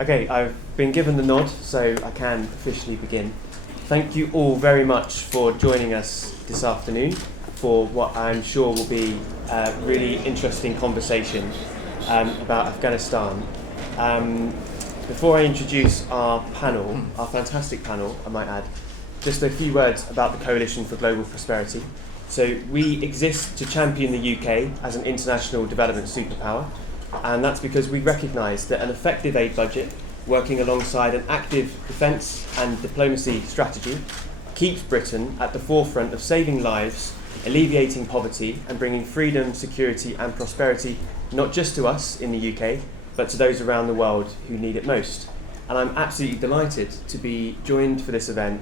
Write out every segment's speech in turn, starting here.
Okay, I've been given the nod, so I can officially begin. Thank you all very much for joining us this afternoon for what I'm sure will be a really interesting conversation about Afghanistan. Before I introduce our panel, our fantastic panel, I might add, just a few words about the Coalition for Global Prosperity. So we exist to champion the UK as an international development superpower, and that's because we recognise that an effective aid budget working alongside an active defence and diplomacy strategy keeps Britain at the forefront of saving lives, alleviating poverty and bringing freedom, security and prosperity not just to us in the UK but to those around the world who need it most. And I'm absolutely delighted to be joined for this event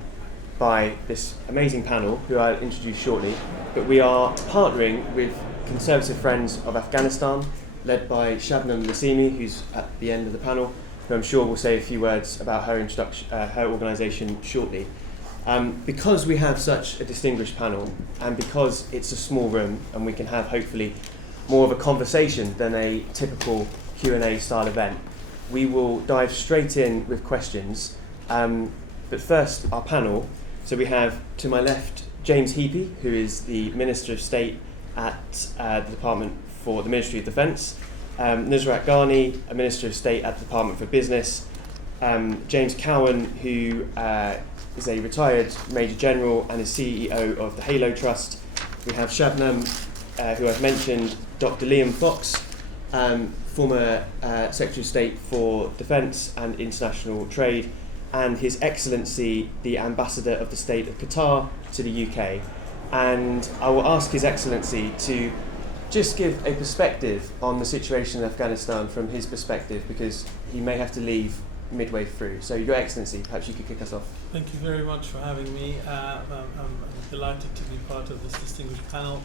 by this amazing panel who I'll introduce shortly, but we are partnering with Conservative Friends of Afghanistan led by Shabnam Nasimi, who's at the end of the panel, who I'm sure will say a few words about her organisation shortly. Because we have such a distinguished panel, and because it's a small room and we can have hopefully more of a conversation than a typical Q&A style event, we will dive straight in with questions. But first, our panel. So we have to my left James Heapy, who is the Minister of State at the Department for the Ministry of Defence, Nusrat Ghani, a Minister of State at the Department for Business, James Cowan, who is a retired Major General and is CEO of the Halo Trust. We have Shabnam, who I've mentioned, Dr. Liam Fox, former Secretary of State for Defence and International Trade, and His Excellency, the Ambassador of the State of Qatar to the UK. And I will ask His Excellency to just give a perspective on the situation in Afghanistan from his perspective, because he may have to leave midway through. So, Your Excellency, perhaps you could kick us off. Thank you very much for having me. I'm delighted to be part of this distinguished panel.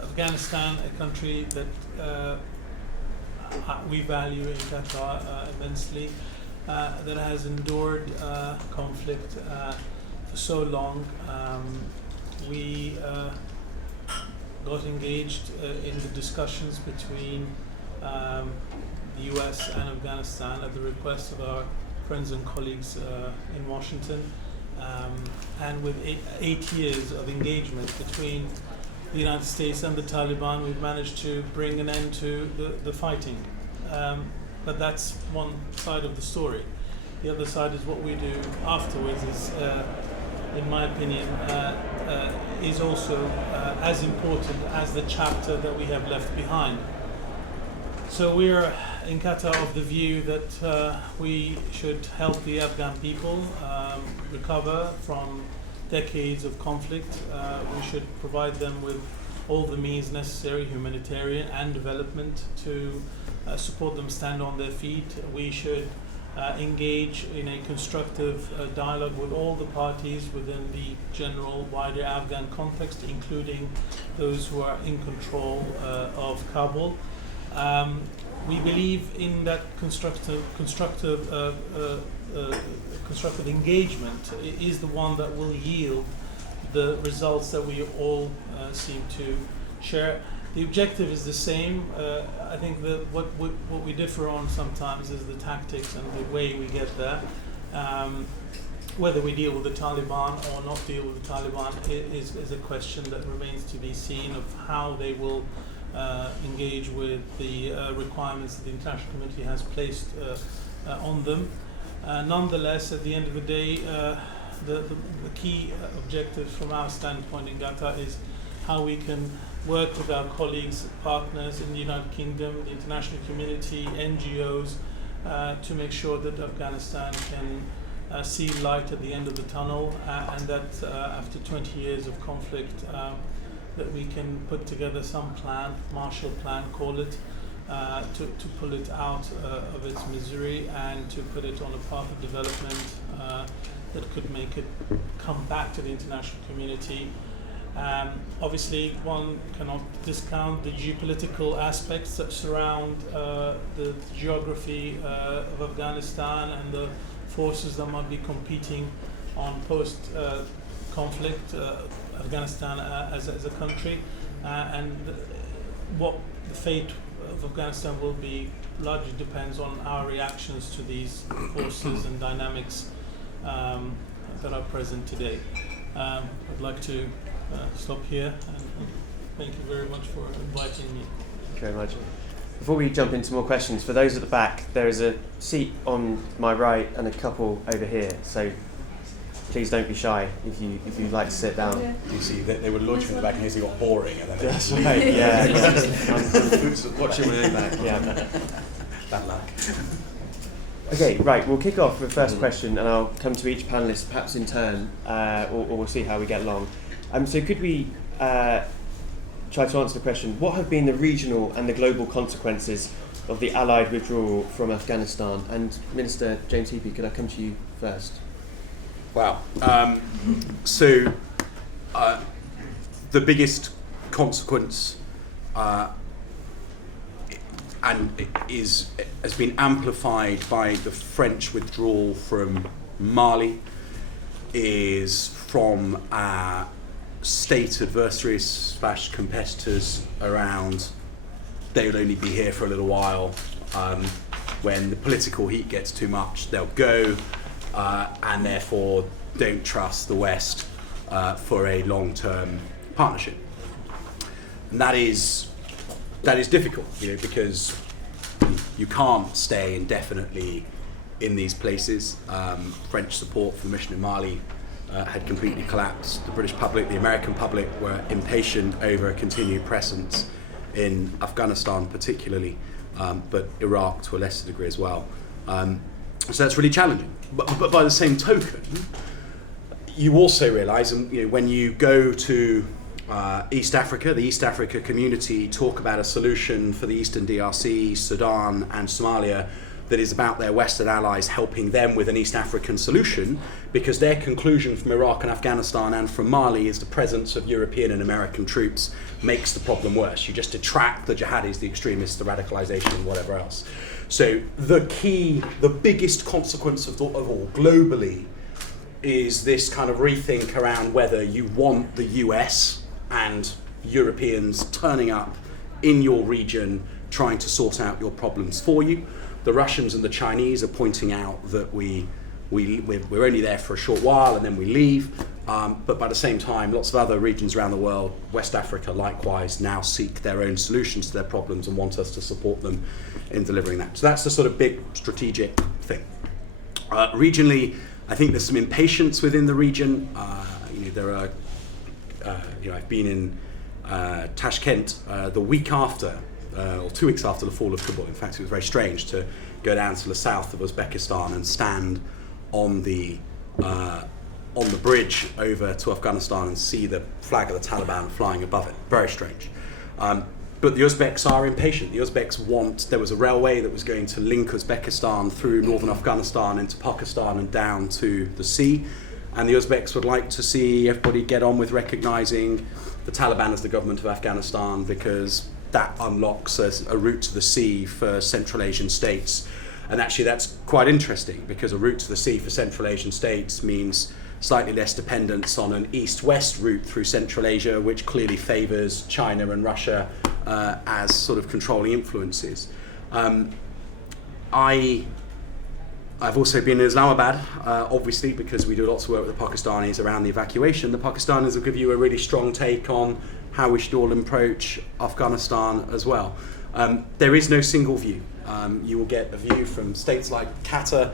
Afghanistan, a country that we value in Qatar immensely, that has endured conflict for so long. We got engaged in the discussions between the US and Afghanistan at the request of our friends and colleagues in Washington, and with eight years of engagement between the United States and the Taliban, we've managed to bring an end to the fighting. But that's one side of the story. The other side is what we do afterwards is, in my opinion, is also as important as the chapter that we have left behind. So we're in Qatar of the view that we should help the Afghan people recover from decades of conflict. We should provide them with all the means necessary, humanitarian and development, to support them stand on their feet. We should engage in a constructive dialogue with all the parties within the general wider Afghan context, including those who are in control of Kabul. We believe in that constructive engagement is the one that will yield the results that we all seem to share. The objective is the same. I think that what we differ on sometimes is the tactics and the way we get there. Whether we deal with the Taliban or not deal with the Taliban is a question that remains to be seen, of how they will engage with the requirements that the international community has placed on them. Nonetheless, at the end of the day, the key objective from our standpoint in Qatar is how we can work with our colleagues, partners in the United Kingdom, the international community, NGOs, to make sure that Afghanistan can see light at the end of the tunnel, and that after 20 years of conflict, that we can put together some plan, Marshall Plan, call it, to pull it out of its misery and to put it on a path of development that could make it come back to the international community. Obviously, one cannot discount the geopolitical aspects that surround the geography of Afghanistan and the forces that might be competing on post-conflict Afghanistan as a country, and what the fate of Afghanistan will be largely depends on our reactions to these forces and dynamics that are present today. I'd like to stop here and thank you very much for inviting me. Thank you very much. Before we jump into more questions, for those at the back, there is a seat on my right and a couple over here. So please don't be shy if you'd like to sit down. Yeah. You see, they were launching from the back in case it got boring, and then That's right. Yeah. watching with back. Yeah. that luck. Okay, right. We'll kick off with the first question, and I'll come to each panelist perhaps in turn, or we'll see how we get along. So could we try to answer the question, what have been the regional and the global consequences of the Allied withdrawal from Afghanistan? And Minister James Heapy, could I come to you first? Wow. So the biggest consequence has been amplified by the French withdrawal from Mali, is from state adversaries / competitors around. They will only be here for a little while. When the political heat gets too much, they'll go, and therefore don't trust the West for a long-term partnership. And that is difficult, because you can't stay indefinitely in these places. French support for the mission in Mali had completely collapsed. The British public, the American public were impatient over a continued presence in Afghanistan particularly, but Iraq to a lesser degree as well. So that's really challenging. But by the same token, you also realise, when you go to East Africa, the East Africa community talk about a solution for the Eastern DRC, Sudan and Somalia that is about their Western allies helping them with an East African solution, because their conclusion from Iraq and Afghanistan and from Mali is the presence of European and American troops makes the problem worse. You just attract the jihadis, the extremists, the radicalization and whatever else. So the biggest consequence of all globally is this kind of rethink around whether you want the US and Europeans turning up in your region trying to sort out your problems for you. The Russians and the Chinese are pointing out that we're only there for a short while and then we leave. But by the same time, lots of other regions around the world, West Africa likewise, now seek their own solutions to their problems and want us to support them in delivering that. So that's the sort of big strategic thing. Regionally, I think there's some impatience within the region. There are, I've been in Tashkent the week after, or 2 weeks after the fall of Kabul. In fact, it was very strange to go down to the south of Uzbekistan and stand on the bridge over to Afghanistan and see the flag of the Taliban flying above it. Very strange. But the Uzbeks are impatient. The Uzbeks there was a railway that was going to link Uzbekistan through northern Afghanistan into Pakistan and down to the sea. And the Uzbeks would like to see everybody get on with recognizing the Taliban as the government of Afghanistan, because that unlocks a route to the sea for Central Asian states. And actually that's quite interesting, because a route to the sea for Central Asian states means slightly less dependence on an east-west route through Central Asia, which clearly favours China and Russia as sort of controlling influences. I've also been in Islamabad, obviously, because we do lots of work with the Pakistanis around the evacuation. The Pakistanis will give you a really strong take on how we should all approach Afghanistan as well. There is no single view. You will get a view from states like Qatar,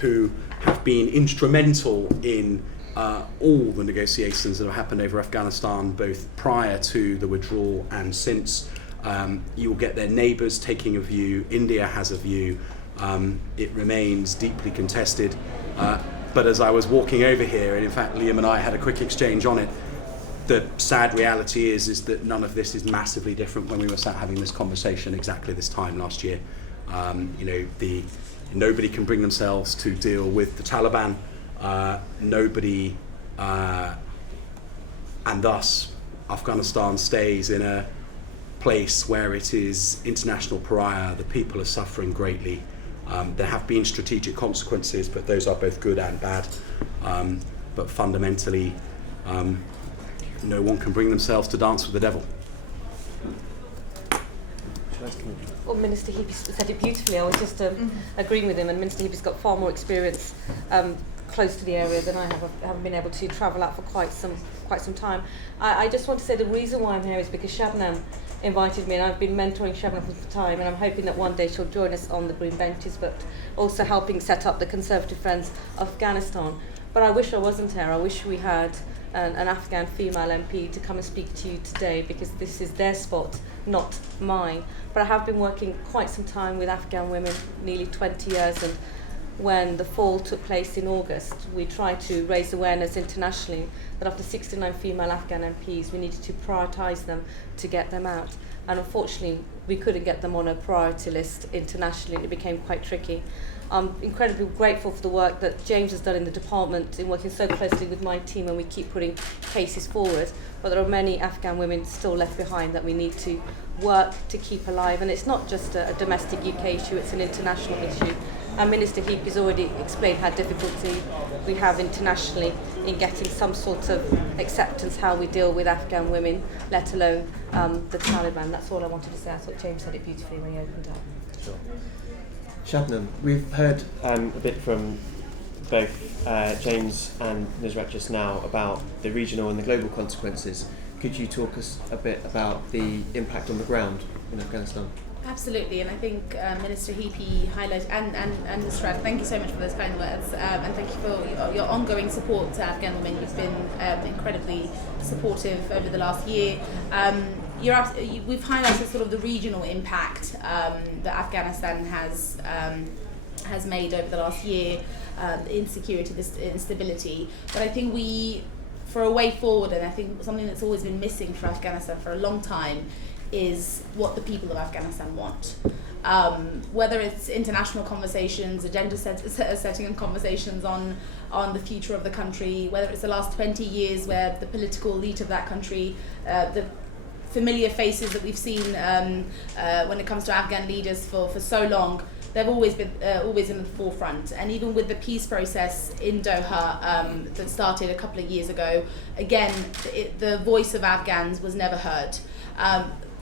who have been instrumental in all the negotiations that have happened over Afghanistan, both prior to the withdrawal and since. You will get their neighbours taking a view. India has a view. It remains deeply contested. But as I was walking over here, and in fact Liam and I had a quick exchange on it, the sad reality is that none of this is massively different when we were sat having this conversation exactly this time last year. Nobody can bring themselves to deal with the Taliban. Nobody, and thus Afghanistan stays in a place where it is international pariah. The people are suffering greatly. There have been strategic consequences, but those are both good and bad. But fundamentally, no one can bring themselves to dance with the devil. Nice to meet you. Well, Minister Heapy said it beautifully. I was just agreeing with him, and Minister Heapy's got far more experience close to the area than I have. I haven't been able to travel out for quite some time. I just want to say the reason why I'm here is because Shabnam invited me, and I've been mentoring Shabnam for some time, and I'm hoping that one day she'll join us on the green benches, but also helping set up the Conservative Friends of Afghanistan. But I wish I wasn't here. I wish we had an Afghan female MP to come and speak to you today, because this is their spot, not mine. But I have been working quite some time with Afghan women, nearly 20 years, and when the fall took place in August, we tried to raise awareness internationally that after 69 female Afghan MPs, we needed to prioritise them to get them out. And unfortunately, we couldn't get them on a priority list internationally. It became quite tricky. I'm incredibly grateful for the work that James has done in the department in working so closely with my team, and we keep putting cases forward. But there are many Afghan women still left behind that we need to work to keep alive. And it's not just a domestic UK issue, it's an international issue. And Minister Heap has already explained how difficulty we have internationally in getting some sort of acceptance how we deal with Afghan women, let alone the Taliban. That's all I wanted to say. I thought James said it beautifully when he opened up. Sure. Shabnam, we've heard a bit from both James and Nusrat just now about the regional and the global consequences. Could you talk us a bit about the impact on the ground in Afghanistan? Absolutely, and I think Minister Heapy highlighted, and Nusrat, thank you so much for those kind words, and thank you for your ongoing support to Afghan women. You've been incredibly supportive over the last year. We've highlighted sort of the regional impact that Afghanistan has made over the last year, the insecurity, this instability. But I think for a way forward, and I think something that's always been missing for Afghanistan for a long time, is what the people of Afghanistan want. Whether it's international conversations, agenda setting and conversations on the future of the country, whether it's the last 20 years where the political elite of that country, the familiar faces that we've seen when it comes to Afghan leaders for so long, they've always been in the forefront. And even with the peace process in Doha that started a couple of years ago, again, the voice of Afghans was never heard.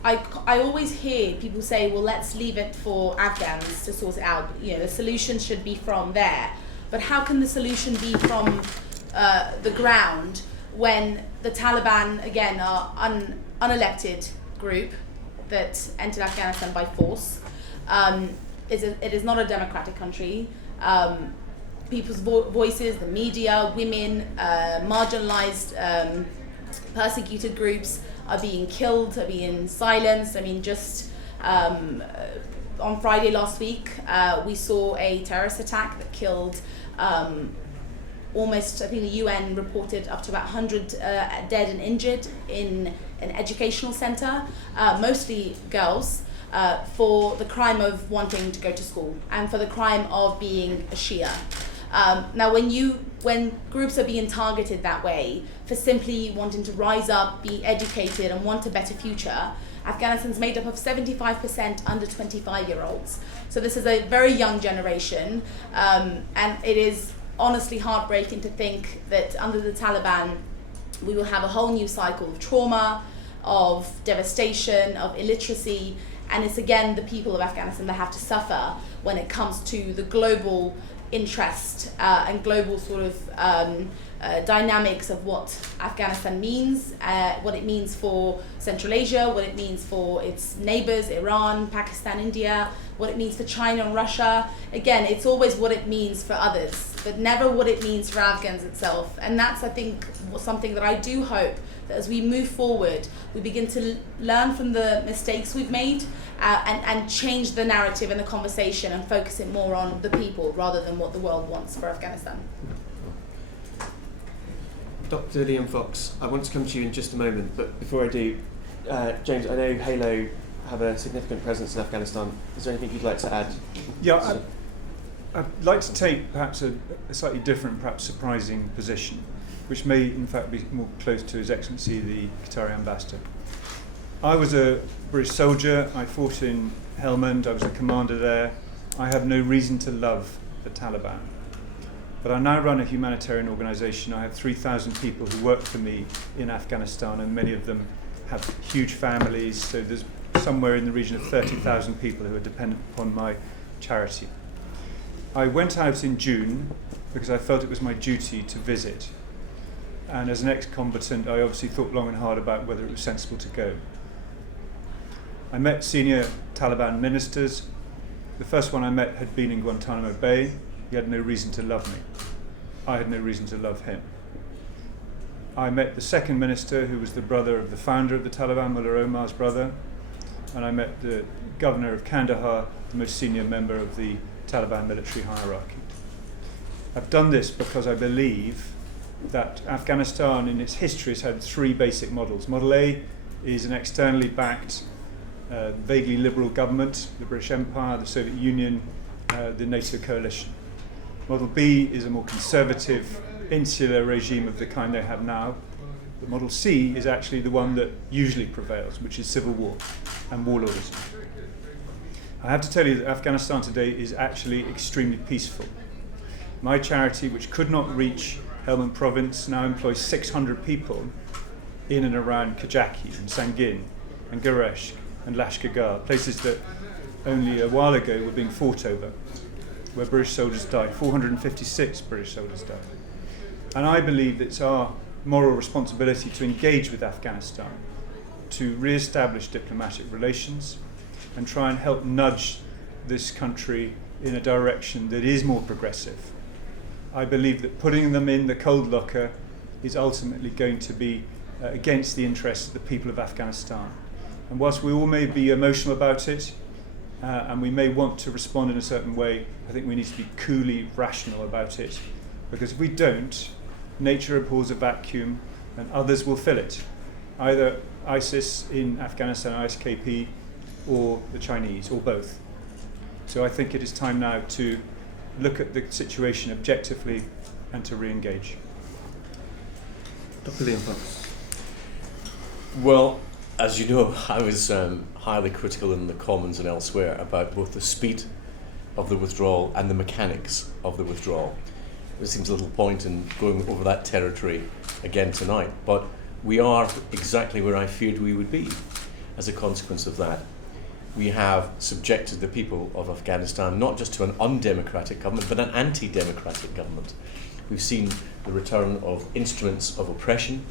I always hear people say, well, let's leave it for Afghans to sort it out. You know, the solution should be from there. But how can the solution be from the ground when the Taliban, again, are unelected group that entered Afghanistan by force? It is not a democratic country. People's voices, the media, women, marginalized, persecuted groups are being killed, are being silenced. I mean, just on Friday last week, we saw a terrorist attack that killed almost, I think the UN reported up to about 100 dead and injured in an educational center, mostly girls, for the crime of wanting to go to school and for the crime of being a Shia. Now, when groups are being targeted that way for simply wanting to rise up, be educated, and want a better future, Afghanistan's made up of 75% under 25-year-olds. So this is a very young generation, and it is honestly heartbreaking to think that under the Taliban, we will have a whole new cycle of trauma, of devastation, of illiteracy, and it's again the people of Afghanistan that have to suffer when it comes to the global interest and global sort of dynamics of what Afghanistan means, what it means for Central Asia, what it means for its neighbors, Iran, Pakistan, India, what it means for China and Russia. Again, it's always what it means for others, but never what it means for Afghans itself. And that's, I think, something that I do hope that as we move forward, we begin to learn from the mistakes we've made and change the narrative and the conversation and focus it more on the people rather than what the world wants for Afghanistan. Dr. Liam Fox, I want to come to you in just a moment, but before I do, James, I know Halo have a significant presence in Afghanistan. Is there anything you'd like to add? Yeah, I'd like to take perhaps a slightly different, perhaps surprising position, which may in fact be more close to His Excellency the Qatari Ambassador. I was a British soldier, I fought in Helmand, I was a commander there. I have no reason to love the Taliban. But I now run a humanitarian organisation. I have 3,000 people who work for me in Afghanistan, and many of them have huge families, so there's somewhere in the region of 30,000 people who are dependent upon my charity. I went out in June because I felt it was my duty to visit. And as an ex-combatant, I obviously thought long and hard about whether it was sensible to go. I met senior Taliban ministers. The first one I met had been in Guantanamo Bay. He had no reason to love me. I had no reason to love him. I met the second minister, who was the brother of the founder of the Taliban, Mullah Omar's brother. And I met the governor of Kandahar, the most senior member of the Taliban military hierarchy. I've done this because I believe that Afghanistan in its history has had three basic models. Model A is an externally backed, vaguely liberal government, the British Empire, the Soviet Union, the NATO coalition. Model B is a more conservative, insular regime of the kind they have now. But Model C is actually the one that usually prevails, which is civil war and warlordism. I have to tell you that Afghanistan today is actually extremely peaceful. My charity, which could not reach Helmand province, now employs 600 people in and around Kajaki and Sangin and Gereshk and Lashkargah, places that only a while ago were being fought over, where British soldiers died. 456 British soldiers died. And I believe that it's our moral responsibility to engage with Afghanistan, to re-establish diplomatic relations and try and help nudge this country in a direction that is more progressive. I believe that putting them in the cold locker is ultimately going to be against the interests of the people of Afghanistan. And whilst we all may be emotional about it, and we may want to respond in a certain way, I think we need to be coolly rational about it. Because if we don't, nature abhors a vacuum and others will fill it. Either ISIS in Afghanistan, ISKP, or the Chinese, or both. So I think it is time now to look at the situation objectively and to re-engage. Dr. Liam Fox. Well, as you know, I was highly critical in the Commons and elsewhere about both the speed of the withdrawal and the mechanics of the withdrawal. There seems a little point in going over that territory again tonight, but we are exactly where I feared we would be as a consequence of that. We have subjected the people of Afghanistan not just to an undemocratic government, but an anti-democratic government. We've seen the return of instruments of oppression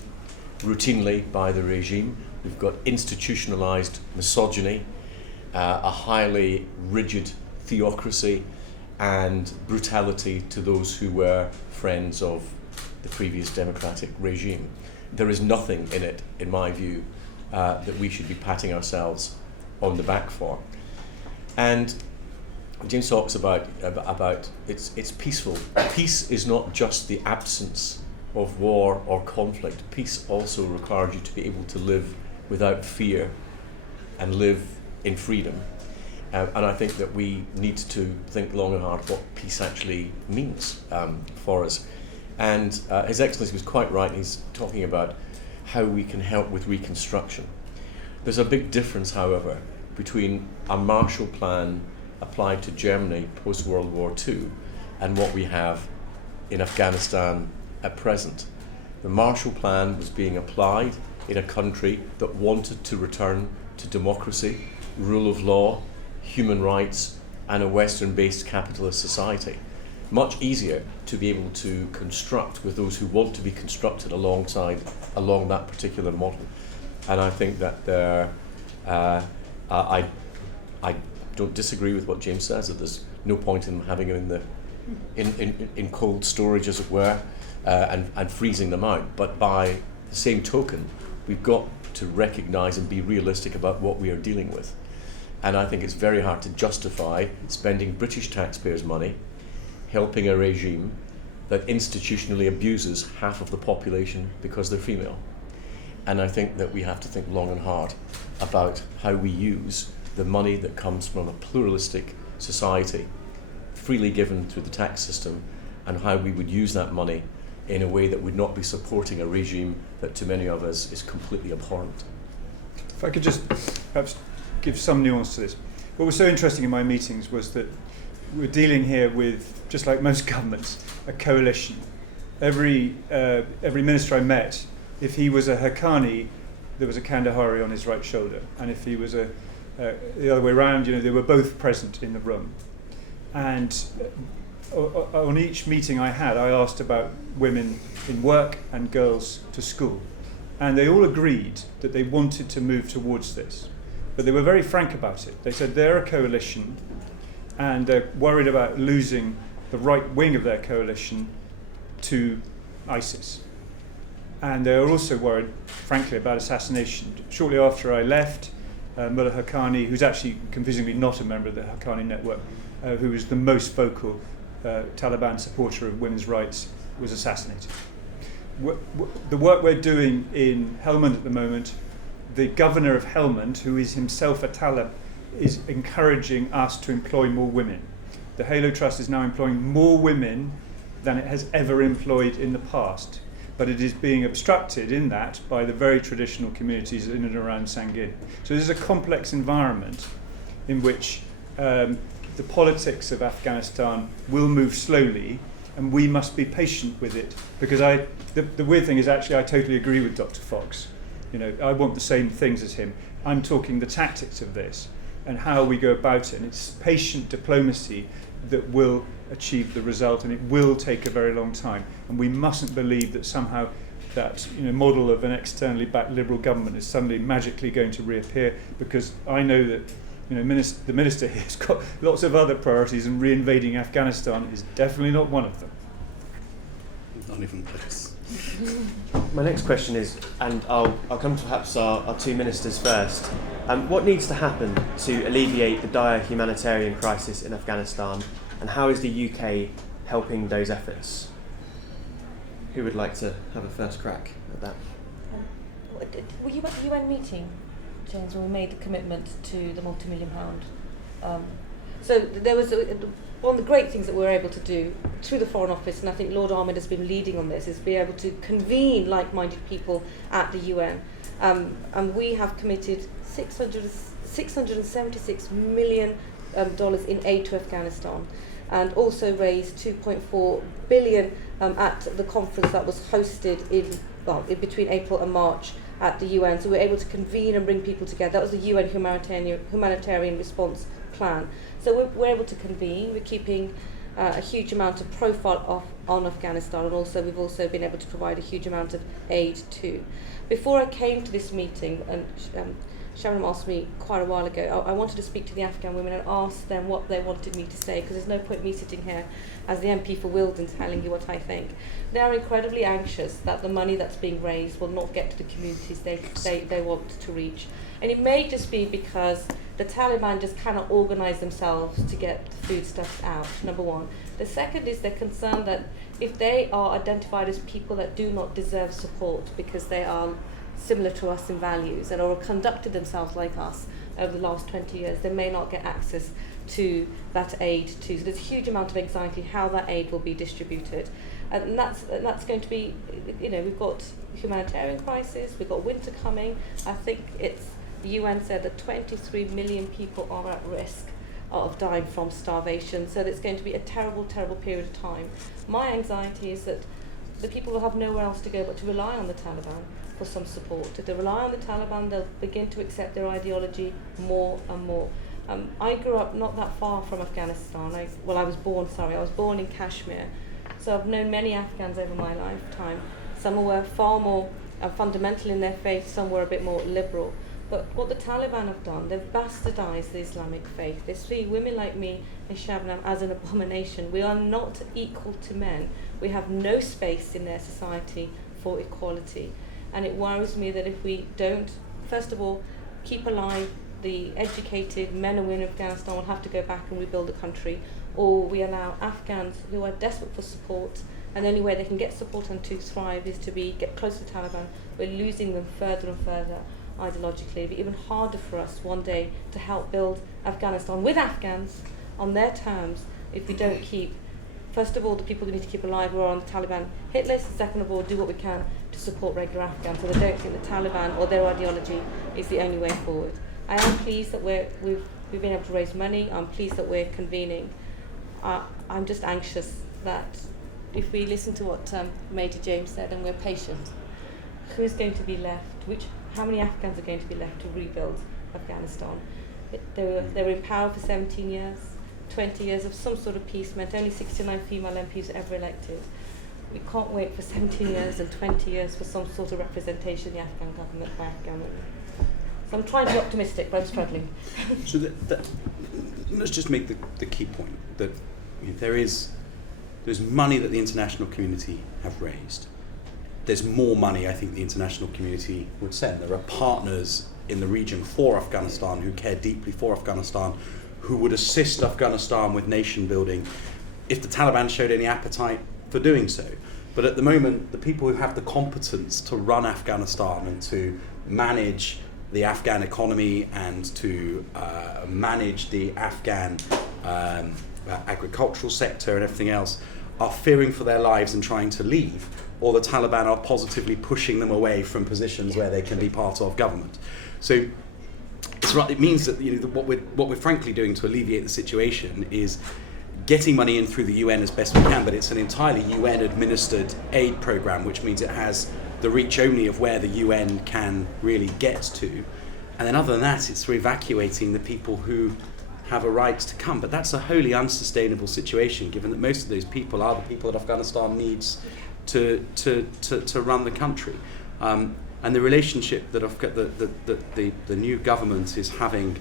routinely by the regime. We've got institutionalized misogyny, a highly rigid theocracy, and brutality to those who were friends of the previous democratic regime. There is nothing in it, in my view, that we should be patting ourselves on the back for. And James talks about it's peaceful. Peace is not just the absence of war or conflict. Peace also requires you to be able to live without fear and live in freedom. And I think that we need to think long and hard what peace actually means for us. And His Excellency was quite right. He's talking about how we can help with reconstruction. There's a big difference, however, between a Marshall Plan applied to Germany post-World War II and what we have in Afghanistan at present. The Marshall Plan was being applied in a country that wanted to return to democracy, rule of law, human rights, and a Western-based capitalist society. Much easier to be able to construct with those who want to be constructed along that particular model. And I think that I don't disagree with what James says, that there's no point in having them in cold storage, as it were, and freezing them out. But by the same token, we've got to recognise and be realistic about what we are dealing with. And I think it's very hard to justify spending British taxpayers' money helping a regime that institutionally abuses half of the population because they're female. And I think that we have to think long and hard about how we use the money that comes from a pluralistic society, freely given through the tax system, and how we would use that money in a way that would not be supporting a regime that to many of us is completely abhorrent. If I could just perhaps give some nuance to this. What was so interesting in my meetings was that we're dealing here with, just like most governments, a coalition. Every minister I met, if he was a Haqqani, there was a Kandahari on his right shoulder, and if he was the other way around, they were both present in the room. And on each meeting I had, I asked about women in work and girls to school. And they all agreed that they wanted to move towards this. But they were very frank about it. They said they're a coalition and they're worried about losing the right wing of their coalition to ISIS. And they're also worried, frankly, about assassination. Shortly after I left, Mullah Haqqani, who's actually confusingly not a member of the Haqqani network, who was the most vocal Taliban supporter of women's rights, was assassinated. The work we're doing in Helmand at the moment, the governor of Helmand, who is himself a Talib, is encouraging us to employ more women. The Halo Trust is now employing more women than it has ever employed in the past, but it is being obstructed in that by the very traditional communities in and around Sangin. So this is a complex environment in which the politics of Afghanistan will move slowly, and we must be patient with it, because the weird thing is actually I totally agree with Dr. Fox. I want the same things as him. I'm talking the tactics of this and how we go about it, and it's patient diplomacy that will achieve the result, and it will take a very long time. And we mustn't believe that somehow that model of an externally backed liberal government is suddenly magically going to reappear, because I know that the minister here has got lots of other priorities, and reinvading Afghanistan is definitely not one of them. Not even close. My next question is, and I'll come to perhaps our two ministers first. What needs to happen to alleviate the dire humanitarian crisis in Afghanistan, and how is the UK helping those efforts? Who would like to have a first crack at that? Were you at the UN meeting, James, when we made the commitment to the multi-million-pound? So there was one of the great things that we're able to do through the Foreign Office, and I think Lord Ahmed has been leading on this, is be able to convene like-minded people at the UN. And we have committed $676 million in aid to Afghanistan, and also raised $2.4 billion at the conference that was hosted in between April and March at the UN. So we're able to convene and bring people together. That was the UN Humanitarian Response Plan. So we're able to convene. We're keeping a huge amount of profile on Afghanistan, and also we've also been able to provide a huge amount of aid too. Before I came to this meeting, and Sharon asked me quite a while ago, I wanted to speak to the Afghan women and ask them what they wanted me to say, because there's no point me sitting here as the MP for Wilden telling you what I think. They are incredibly anxious that the money that's being raised will not get to the communities they want to reach. And it may just be because the Taliban just cannot organise themselves to get the foodstuffs out, number one. The second is they're concerned that if they are identified as people that do not deserve support because they are similar to us in values and or conducted themselves like us over the last 20 years, they may not get access to that aid too. So there's a huge amount of anxiety how that aid will be distributed. And that's going to be, we've got humanitarian crisis, we've got winter coming. I think the UN said that 23 million people are at risk of dying from starvation. So it's going to be a terrible, terrible period of time. My anxiety is that the people will have nowhere else to go but to rely on the Taliban for some support. If they rely on the Taliban, they'll begin to accept their ideology more and more. I grew up not that far from Afghanistan. I was born in Kashmir. So I've known many Afghans over my lifetime. Some were far more fundamental in their faith, some were a bit more liberal. But what the Taliban have done, they've bastardized the Islamic faith. They see women like me and Shabnam as an abomination. We are not equal to men. We have no space in their society for equality. And it worries me that if we don't, first of all, keep alive the educated men and women of Afghanistan, will have to go back and rebuild the country, or we allow Afghans who are desperate for support, and the only way they can get support and to thrive is to get close to the Taliban. We're losing them further and further ideologically. It'll be even harder for us one day to help build Afghanistan with Afghans on their terms if we don't keep, first of all, the people we need to keep alive who are on the Taliban hit list, and second of all, do what we can to support regular Afghans so they don't think the Taliban or their ideology is the only way forward. I am pleased that we've been able to raise money. I'm pleased that we're convening. I'm just anxious that if we listen to what Major James said and we're patient, who's going to be left? how many Afghans are going to be left to rebuild Afghanistan? They were in power for 17 years. 20 years of some sort of peace meant only 69 female MPs ever elected. We can't wait for 17 years and 20 years for some sort of representation in the Afghan government by Afghan women. So I'm trying to be optimistic, but I'm struggling. So let's just make the key point that there's money that the international community have raised. There's more money I think the international community would send. There are partners in the region for Afghanistan who care deeply for Afghanistan, who would assist Afghanistan with nation building if the Taliban showed any appetite for doing so. But at the moment, the people who have the competence to run Afghanistan and to manage the Afghan economy and to manage the Afghan agricultural sector and everything else are fearing for their lives and trying to leave, or the Taliban are positively pushing them away from positions where they can be part of government. So it's right, it means that what we're frankly doing to alleviate the situation is getting money in through the UN as best we can, but it's an entirely UN administered aid program, which means it has the reach only of where the UN can really get to. And then other than that, it's for evacuating the people who have a right to come. But that's a wholly unsustainable situation, given that most of those people are the people that Afghanistan needs to run the country. And the relationship that the new government is having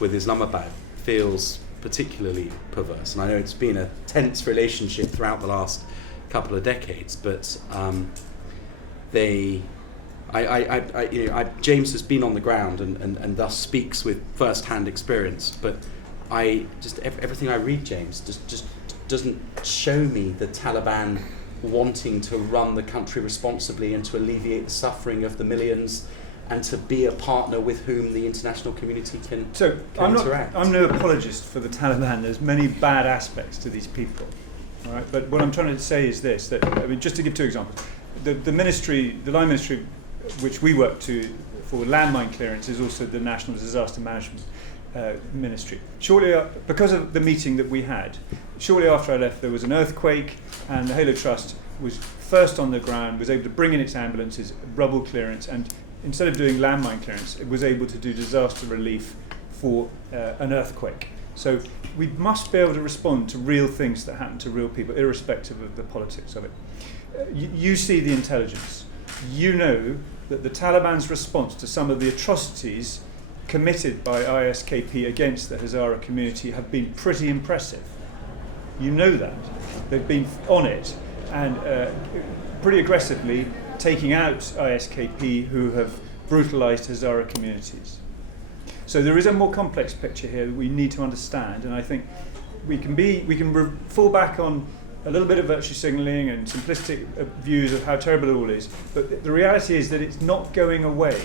with Islamabad feels particularly perverse. And I know it's been a tense relationship throughout the last couple of decades, but James has been on the ground and thus speaks with first-hand experience. But everything I read, James, just doesn't show me the Taliban wanting to run the country responsibly and to alleviate the suffering of the millions and to be a partner with whom the international community can interact. I'm no apologist for the Taliban. There's many bad aspects to these people. All right? But what I'm trying to say is this, that, I mean, just to give two examples. The line ministry, which we work to for landmine clearance, is also the National Disaster Management Ministry. Because of the meeting that we had, shortly after I left, there was an earthquake, and the Halo Trust was first on the ground, was able to bring in its ambulances, rubble clearance, and instead of doing landmine clearance, it was able to do disaster relief for an earthquake. So we must be able to respond to real things that happen to real people, irrespective of the politics of it. You see the intelligence. You know that the Taliban's response to some of the atrocities committed by ISKP against the Hazara community have been pretty impressive. You know that. They've been on it and pretty aggressively taking out ISKP who have brutalised Hazara communities. So there is a more complex picture here that we need to understand, and I think we can fall back on a little bit of virtue signalling and simplistic views of how terrible it all is, but the reality is that it's not going away.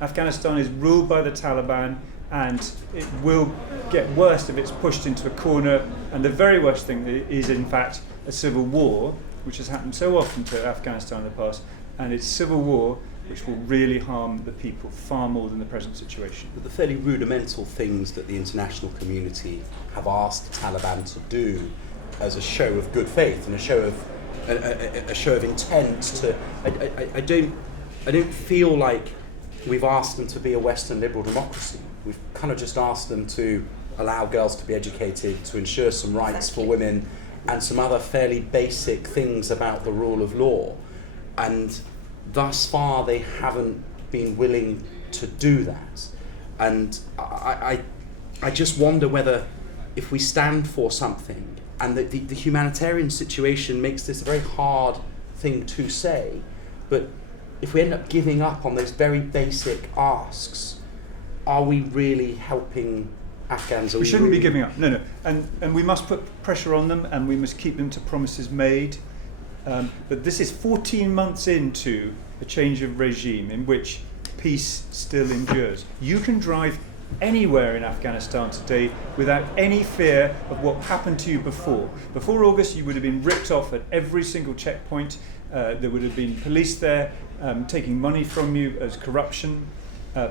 Afghanistan is ruled by the Taliban, and it will get worse if it's pushed into a corner, and the very worst thing is in fact a civil war, which has happened so often to Afghanistan in the past, and it's civil war which will really harm the people far more than the present situation. But the fairly rudimental things that the international community have asked the Taliban to do as a show of good faith and a show of intent to, I don't feel like we've asked them to be a Western liberal democracy. We've kind of just asked them to allow girls to be educated, to ensure some rights for women, and some other fairly basic things about the rule of law. And thus far, they haven't been willing to do that. And I just wonder whether, if we stand for something, and the humanitarian situation makes this a very hard thing to say, but if we end up giving up on those very basic asks, are we really helping Afghans? We shouldn't be giving up, no. And we must put pressure on them, and we must keep them to promises made. But this is 14 months into a change of regime in which peace still endures. You can drive anywhere in Afghanistan today without any fear of what happened to you before. Before August, you would have been ripped off at every single checkpoint. There would have been police there taking money from you as corruption.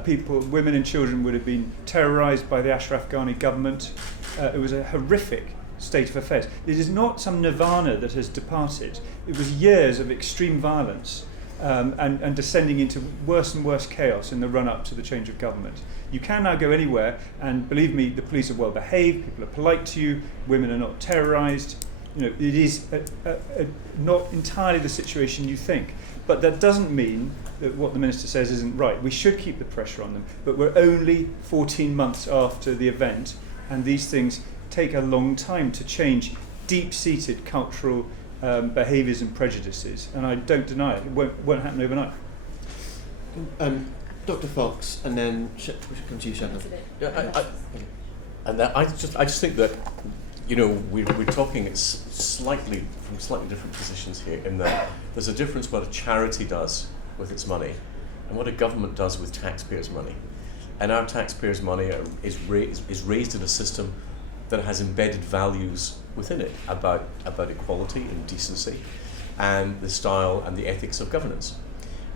People, women and children would have been terrorised by the Ashraf Ghani government. It was a horrific state of affairs. It is not some nirvana that has departed. It was years of extreme violence. and descending into worse and worse chaos in the run-up to the change of government. You can now go anywhere, and believe me, the police are well behaved, people are polite to you, women are not terrorised. You know, it is not entirely the situation you think. But that doesn't mean that what the Minister says isn't right. We should keep the pressure on them, but we're only 14 months after the event, and these things take a long time to change deep-seated cultural behaviours and prejudices, and I don't deny it. It won't happen overnight. Dr. Fox, and then we should come to you, Shannon. I just think that, you know, we're talking from slightly different positions here, in that there's a difference what a charity does with its money and what a government does with taxpayers' money. And our taxpayers' money is raised in a system that has embedded values within it about equality and decency and the style and the ethics of governance.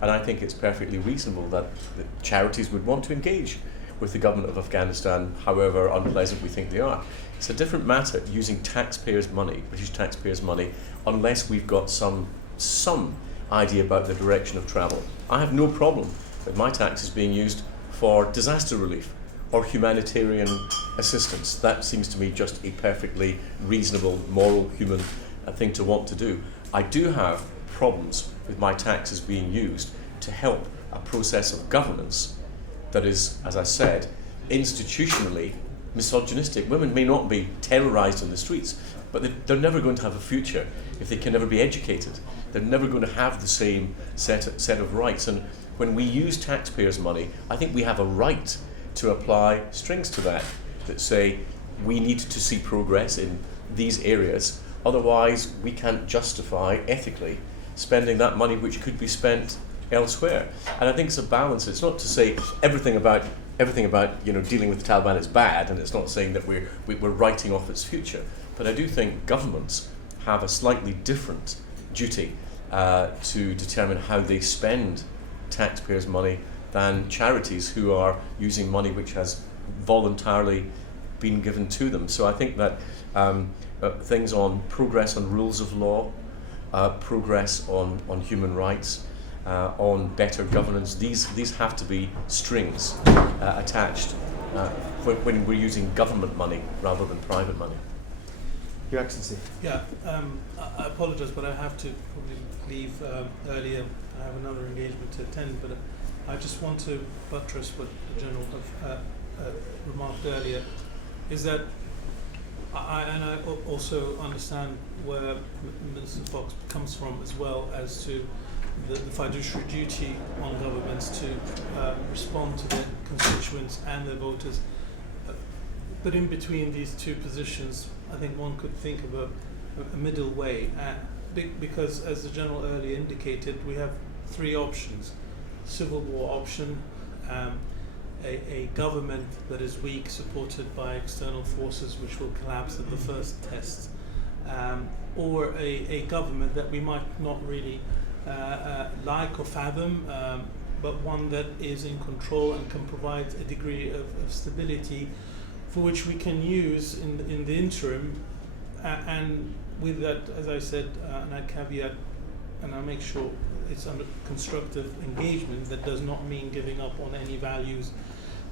And I think it's perfectly reasonable that the charities would want to engage with the government of Afghanistan, however unpleasant we think they are. It's a different matter using taxpayers' money, British taxpayers' money, unless we've got some idea about the direction of travel. I have no problem with my taxes being used for disaster relief or humanitarian assistance. That seems to me just a perfectly reasonable, moral, human thing to want to do. I do have problems with my taxes being used to help a process of governance that is, as I said, institutionally misogynistic. Women may not be terrorised in the streets, but they're never going to have a future if they can never be educated. They're never going to have the same set of rights. And when we use taxpayers' money, I think we have a right to apply strings to that say we need to see progress in these areas, otherwise we can't justify ethically spending that money which could be spent elsewhere. And I think it's a balance. It's not to say everything about dealing with the Taliban is bad, and it's not saying that we're writing off its future. But I do think governments have a slightly different duty to determine how they spend taxpayers' money than charities who are using money which has voluntarily been given to them. So I think that things on progress on rules of law, progress on human rights, on better governance, these have to be strings attached when we're using government money rather than private money. Your Excellency. Yeah, I apologise, but I have to probably leave earlier. I have another engagement to attend, but I just want to buttress what the General remarked earlier, is that I also understand where Minister Fox comes from, as well as to the fiduciary duty on governments to respond to their constituents and their voters. But in between these two positions, I think one could think of a middle way, because as the General earlier indicated, we have three options: civil war option, a government that is weak, supported by external forces which will collapse at the first test, or a government that we might not really like or fathom, but one that is in control and can provide a degree of stability for which we can use in the interim, and with that, as I said, and I caveat, and I make sure it's under constructive engagement. That does not mean giving up on any values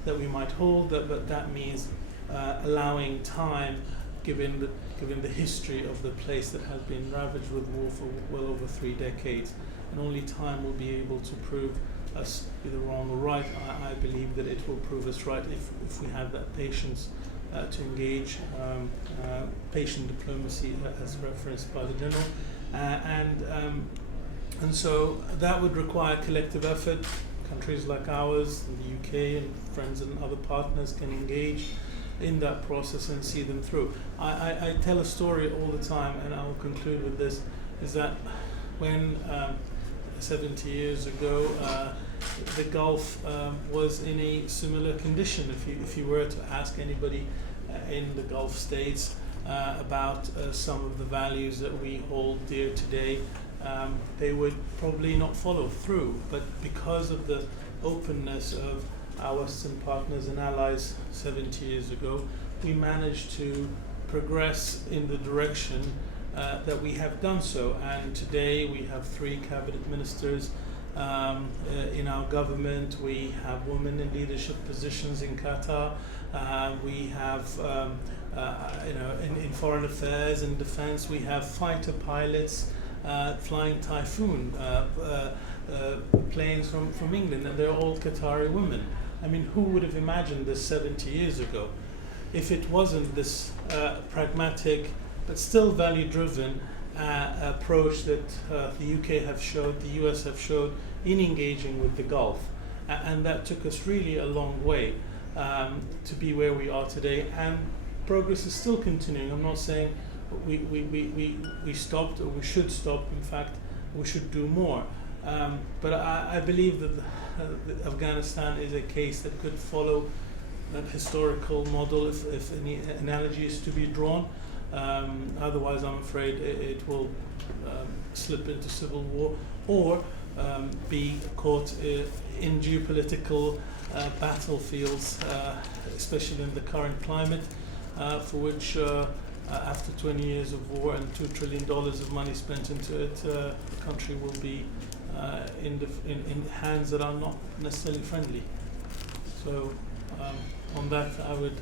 that we might hold, but that means allowing time, given the history of the place that has been ravaged with war for well over 3 decades, and only time will be able to prove us either wrong or right. I believe that it will prove us right if we have that patience to engage, patient diplomacy as referenced by the General, and so that would require collective effort. Countries like ours, the UK and friends and other partners can engage in that process and see them through. I tell a story all the time, and I'll conclude with this, is that when 70 years ago the Gulf was in a similar condition. If you were to ask anybody in the Gulf states about some of the values that we hold dear today, they would probably not follow through. But because of the openness of our Western partners and allies 70 years ago, we managed to progress in the direction that we have done so. And today we have 3 cabinet ministers in our government. We have women in leadership positions in Qatar. We have, in foreign affairs and defense, we have fighter pilots flying Typhoon planes from England, and they're all Qatari women. I mean, who would have imagined this 70 years ago? If it wasn't this pragmatic but still value-driven approach that the UK have showed, the US have showed in engaging with the Gulf, and that took us really a long way to be where we are today, and progress is still continuing. I'm not saying we stopped or we should stop. In fact, we should do more. But I believe that Afghanistan is a case that could follow that historical model if any analogy is to be drawn. Otherwise, I'm afraid it will slip into civil war or be caught in geopolitical battlefields, especially in the current climate, for which after 20 years of war and $2 trillion of money spent into it, the country will be in hands that are not necessarily friendly. So on that, I would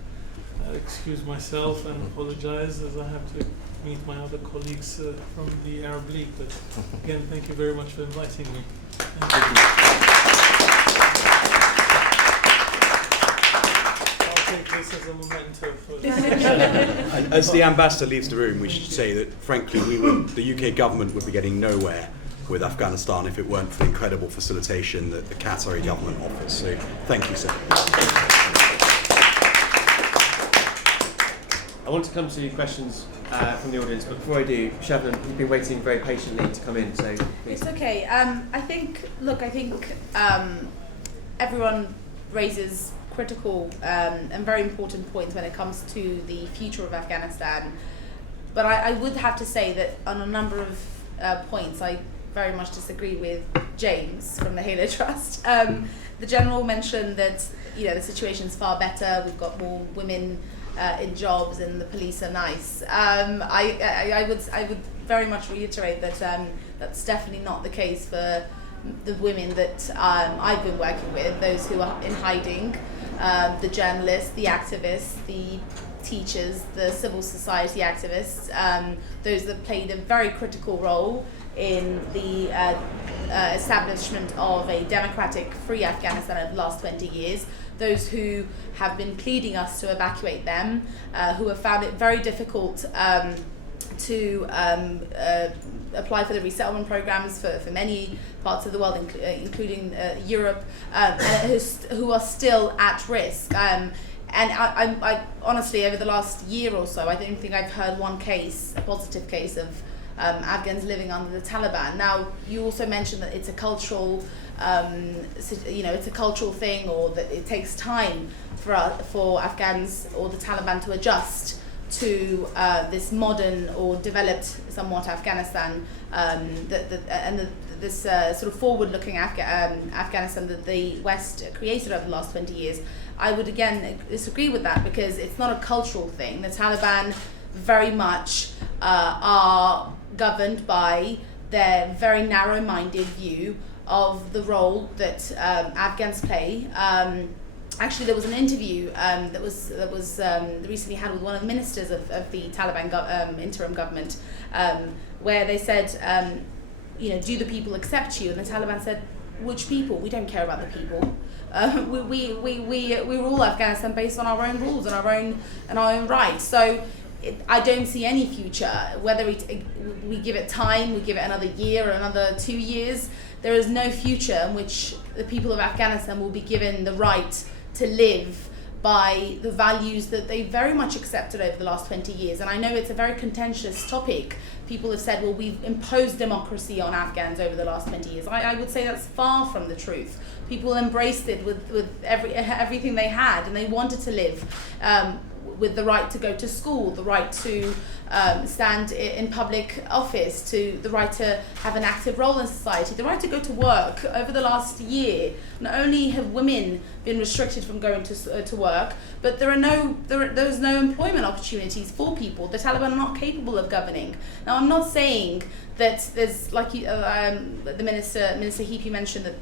excuse myself and apologize as I have to meet my other colleagues from the Arab League. But again, thank you very much for inviting me. Thank you. I'll take this as a memento for As the ambassador leaves the room, we should say that, frankly, the UK government would be getting nowhere with Afghanistan if it weren't for the incredible facilitation that the Qatari government offers. So, thank you, sir. I want to come to questions from the audience, but before I do, Shabnam, you've been waiting very patiently to come in, so please. It's okay. I think everyone raises critical and very important points when it comes to the future of Afghanistan. But I would have to say that on a number of points, I very much disagree with James from the Halo Trust. The General mentioned that the situation's far better. We've got more women in jobs, and the police are nice. I would very much reiterate that that's definitely not the case for the women that I've been working with, those who are in hiding, the journalists, the activists, the teachers, the civil society activists, those that played a very critical role in the establishment of a democratic, free Afghanistan over the last 20 years, those who have been pleading us to evacuate them, who have found it very difficult to apply for the resettlement programs for many parts of the world, including Europe, who are still at risk. And I honestly, over the last year or so, I don't think I've heard one case, a positive case of Afghans living under the Taliban. Now, you also mentioned that it's a cultural, it's a cultural thing, or that it takes time for Afghans or the Taliban to adjust to this modern or developed somewhat Afghanistan, this sort of forward-looking Afghanistan that the West created over the last 20 years. I would again disagree with that, because it's not a cultural thing. The Taliban very much are governed by their very narrow-minded view of the role that Afghans play. Actually, there was an interview that was recently had with one of the ministers of the Taliban interim government, where they said, do the people accept you? And the Taliban said, which people? We don't care about the people. We rule Afghanistan based on our own rules and our own rights. So I don't see any future, whether we give it time, we give it another year or another 2 years. There is no future in which the people of Afghanistan will be given the right to live by the values that they very much accepted over the last 20 years. And I know it's a very contentious topic. People have said, well, we've imposed democracy on Afghans over the last 20 years. I would say that's far from the truth. People embraced it with everything they had, and they wanted to live with the right to go to school, the right to stand in public office, to the right to have an active role in society, the right to go to work. Over the last year, not only have women been restricted from going to work, but there's no employment opportunities for people. The Taliban are not capable of governing. Now, I'm not saying that there's, like the Minister Heapy mentioned, that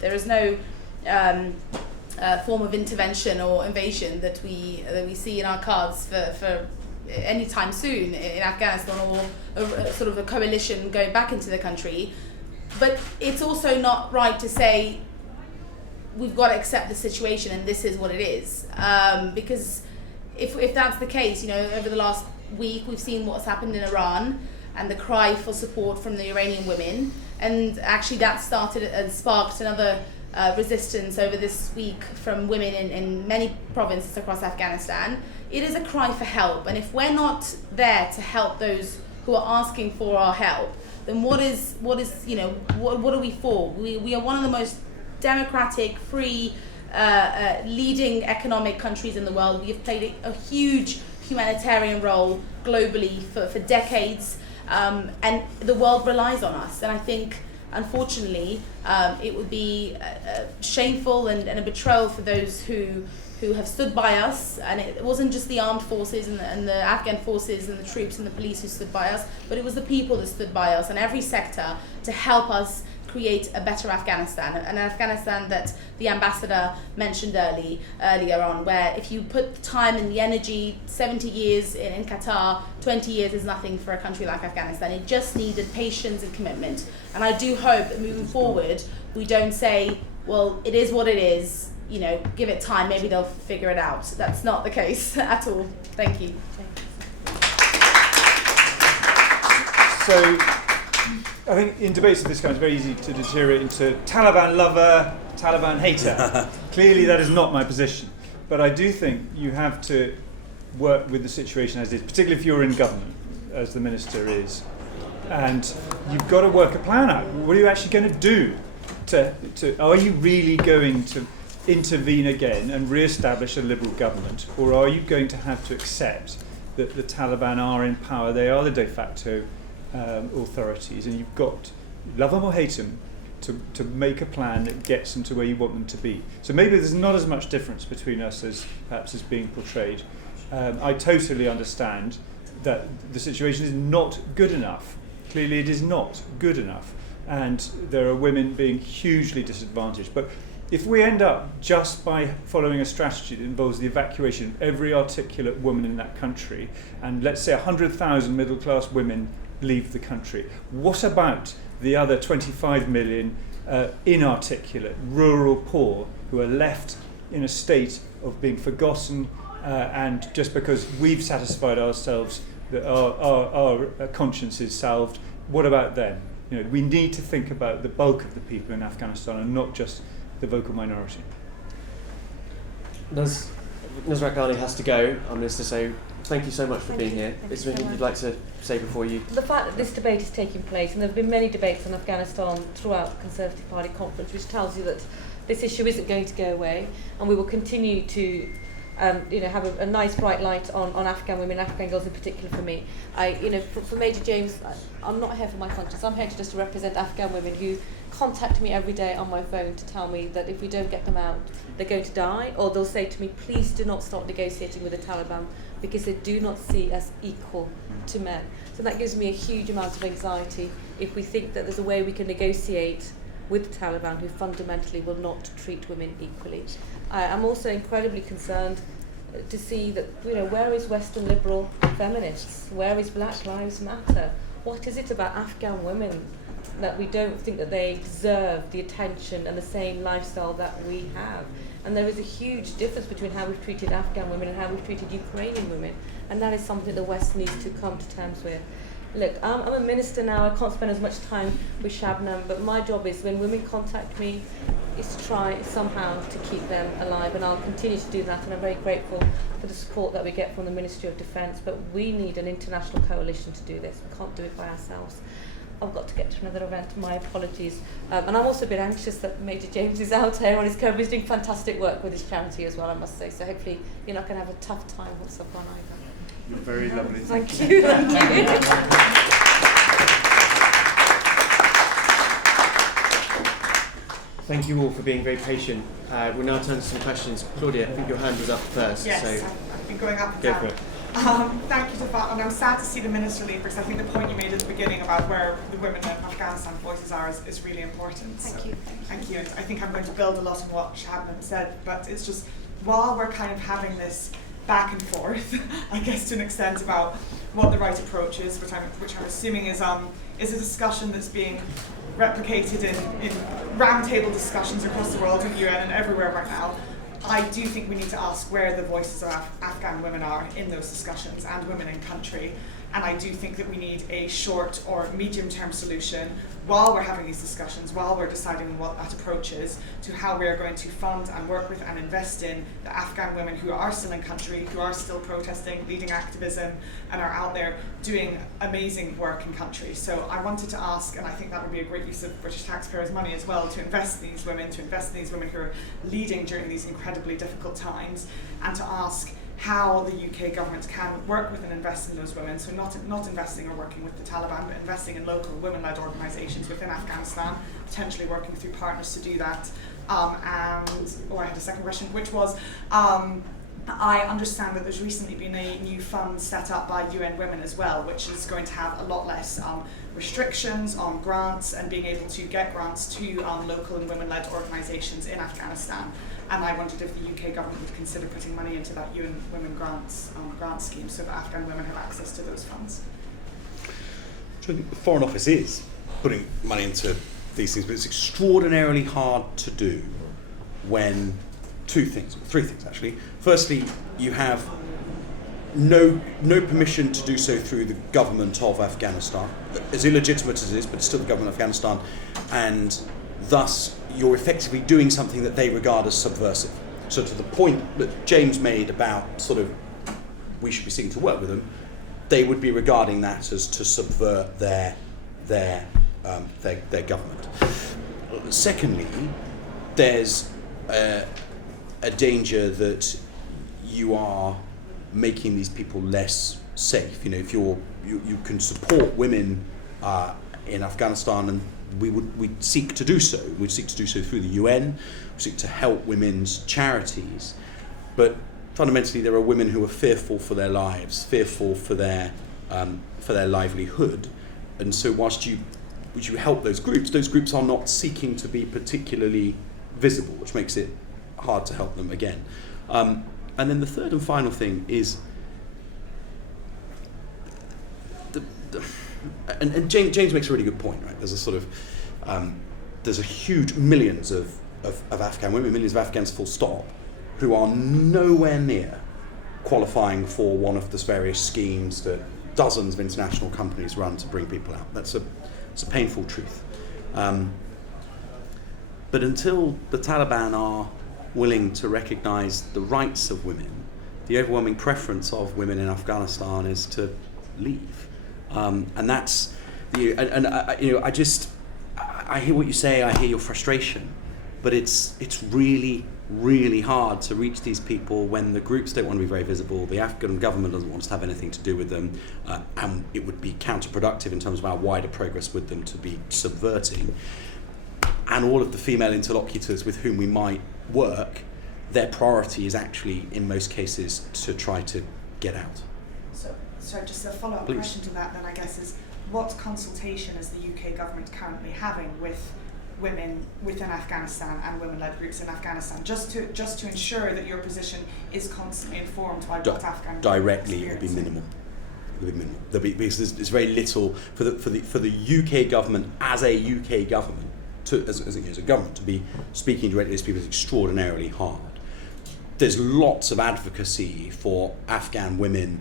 there is no form of intervention or invasion that we see in our cards for any time soon in Afghanistan, or a sort of a coalition going back into the country. But it's also not right to say we've got to accept the situation and this is what it is, because if that's the case, over the last week we've seen what's happened in Iran and the cry for support from the Iranian women, and actually that started and sparked another resistance over this week from women in many provinces across Afghanistan. It is a cry for help, and if we're not there to help those who are asking for our help, then what are we for? We are one of the most democratic, free, leading economic countries in the world. We have played a huge humanitarian role globally for decades, and the world relies on us. And I think, unfortunately, it would be shameful and a betrayal for those who have stood by us. And it wasn't just the armed forces and the Afghan forces and the troops and the police who stood by us, but it was the people that stood by us in every sector to help us create a better Afghanistan, an Afghanistan that the ambassador mentioned earlier on, where if you put the time and the energy, 70 years in Qatar, 20 years is nothing for a country like Afghanistan. It just needed patience and commitment. And I do hope that moving forward, we don't say, well, it is what it is, give it time, maybe they'll figure it out. That's not the case at all. Thank you. So, I think in debates of this kind, it's very easy to deteriorate into Taliban lover, Taliban hater. Clearly, that is not my position. But I do think you have to work with the situation as it is, particularly if you're in government, as the minister is. And you've got to work a plan out. What are you actually going to do? Are you really going to intervene again and re-establish a liberal government? Or are you going to have to accept that the Taliban are in power? They are the de facto authorities, and you've got, love them or hate them, to make a plan that gets them to where you want them to be. So maybe there's not as much difference between us as perhaps is being portrayed. I totally understand that the situation is not good enough. Clearly it is not good enough, and there are women being hugely disadvantaged. But if we end up just by following a strategy that involves the evacuation of every articulate woman in that country, and let's say 100,000 middle-class women leave the country, what about the other 25 million inarticulate, rural poor who are left in a state of being forgotten, and just because we've satisfied ourselves that our conscience is salved, what about them? We need to think about the bulk of the people in Afghanistan and not just the vocal minority. Nusrat Ghani has to go. I'm going to say thank you so much for being here. Is there anything you'd like to say before you? The fact that this debate is taking place, and there have been many debates on Afghanistan throughout the Conservative Party conference, which tells you that this issue isn't going to go away, and we will continue to have a nice bright light on Afghan women, Afghan girls in particular. For me, for Major James, I'm not here for my conscience. I'm here just to represent Afghan women who contact me every day on my phone to tell me that if we don't get them out, they're going to die, or they'll say to me, please do not start negotiating with the Taliban, because they do not see us equal to men. So that gives me a huge amount of anxiety if we think that there's a way we can negotiate with the Taliban, who fundamentally will not treat women equally. I'm also incredibly concerned to see that, where is Western liberal feminists? Where is Black Lives Matter? What is it about Afghan women that we don't think that they deserve the attention and the same lifestyle that we have? And there is a huge difference between how we've treated Afghan women and how we've treated Ukrainian women, and that is something the West needs to come to terms with. Look, I'm a minister now, I can't spend as much time with Shabnam, but my job is, when women contact me, is to try somehow to keep them alive, and I'll continue to do that, and I'm very grateful for the support that we get from the Ministry of Defence, but we need an international coalition to do this. We can't do it by ourselves. I've got to get to another event. My apologies. And I'm also a bit anxious that Major James is out here on his cover. He's doing fantastic work with his charity as well, I must say. So hopefully you're not going to have a tough time with Safwan either. You're very lovely. Thank you. Thank you. Thank you all for being very patient. We'll now turn to some questions. Claudia, I think your hand was up first. Yes, so I've been going up and go down. for it. Thank you, Safwan, and I'm sad to see the Minister leave, because I think the point you made at the beginning about where the women in Afghanistan voices are is really important. Thank you. Thank you. And I think I'm going to build a lot on what Shabnam said, but it's just, while we're kind of having this back and forth, I guess to an extent, about what the right approach is, which I'm assuming is a discussion that's being replicated in roundtable discussions across the world, in the UN and everywhere right now. I do think we need to ask where the voices of Afghan women are in those discussions, and women in country. And I do think that we need a short or medium-term solution while we're having these discussions, while we're deciding what that approach is, to how we're going to fund and work with and invest in the Afghan women who are still in country, who are still protesting, leading activism, and are out there doing amazing work in country. So I wanted to ask, and I think that would be a great use of British taxpayers' money as well, to invest in these women, who are leading during these incredibly difficult times, and to ask how the UK government can work with and invest in those women. So not investing or working with the Taliban, but investing in local women-led organisations within Afghanistan, potentially working through partners to do that. I had a second question, which was, I understand that there's recently been a new fund set up by UN Women as well, which is going to have a lot less restrictions on grants and being able to get grants to local and women-led organisations in Afghanistan. And I wondered if the UK government would consider putting money into that UN Women grant scheme, so that Afghan women have access to those funds. So the Foreign Office is putting money into these things, but it's extraordinarily hard to do when three things actually. Firstly, you have no permission to do so through the government of Afghanistan, as illegitimate as it is, but it's still the government of Afghanistan, and thus you're effectively doing something that they regard as subversive. So to the point that James made about sort of we should be seeking to work with them, they would be regarding that as to subvert their government. Secondly, there's a danger that you are making these people less safe. You know, if you can support women in Afghanistan, and we'd seek to do so. We'd seek to do so through the UN. We seek to help women's charities, but fundamentally there are women who are fearful for their lives, fearful for their livelihood, and so whilst you help those groups are not seeking to be particularly visible, which makes it hard to help them again. And then the third and final thing is and James makes a really good point, right? There's a sort of there's a huge millions of Afghan women, millions of Afghans full stop, who are nowhere near qualifying for one of the various schemes that dozens of international companies run to bring people out. It's a painful truth. But until the Taliban are willing to recognise the rights of women, the overwhelming preference of women in Afghanistan is to leave. And that's I hear what you say, I hear your frustration, but it's really, really hard to reach these people when the groups don't want to be very visible, the Afghan government doesn't want us to have anything to do with them, and it would be counterproductive in terms of our wider progress with them to be subverting. And all of the female interlocutors with whom we might work, their priority is actually, in most cases, to try to get out. So just a follow-up question to that then, I guess, is what consultation is the UK government currently having with women within Afghanistan and women-led groups in Afghanistan, just to ensure that your position is constantly informed by what Afghan directly? It will be minimal. Because there's very little for the UK government as a UK government as a government to be speaking directly to people is extraordinarily hard. There's lots of advocacy for Afghan women